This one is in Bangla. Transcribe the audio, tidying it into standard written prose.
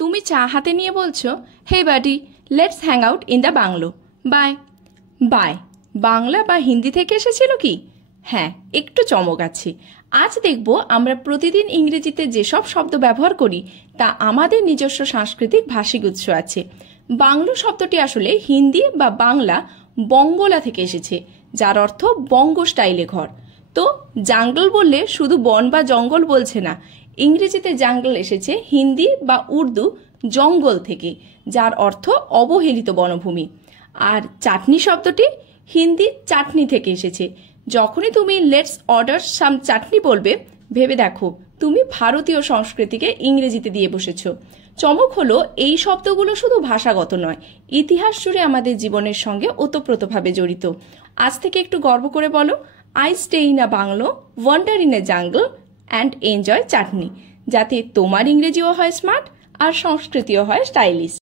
তুমি চা হাতে নিয়ে বলছো, hey buddy, let's hang out in the bungalow. Bye bye Bangla বা হিন্দি থেকে এসেছিল কি? হ্যাঁ, একটু চমক আছে। আজ দেখব আমরা প্রতিদিন ইংরেজিতে যেসব শব্দ ব্যবহার করি তা আমাদের নিজস্ব সাংস্কৃতিক ভাষিক উৎস আছে। বাংলো শব্দটি আসলে হিন্দি বা বাংলা বঙ্গলা থেকে এসেছে, যার অর্থ বঙ্গ স্টাইলে ঘর। তো জাঙ্গল বললে শুধু বন বা জঙ্গল বলছে না, ইংরেজিতে জাঙ্গল এসেছে হিন্দি বা উর্দু জঙ্গল থেকে, যার অর্থ অবহেলিত বনভূমি। আর চাটনি শব্দটি হিন্দি চাটনি থেকে এসেছে। যখনই তুমি লেটস অর্ডার সাম চাটনি বলবে, ভেবে দেখো তুমি ভারতীয় সংস্কৃতিকে ইংরেজিতে দিয়ে বসেছ। চমক হলো এই শব্দগুলো শুধু ভাষাগত নয়, ইতিহাস জুড়ে আমাদের জীবনের সঙ্গে ওতপ্রোতভাবে জড়িত। আজ থেকে একটু গর্ব করে বলো, I stay in a bungalow, wander in a jungle and enjoy chutney, যাতে তোমার ইংরেজিও হয় স্মার্ট আর সংস্কৃতিও হয় স্টাইলিশ।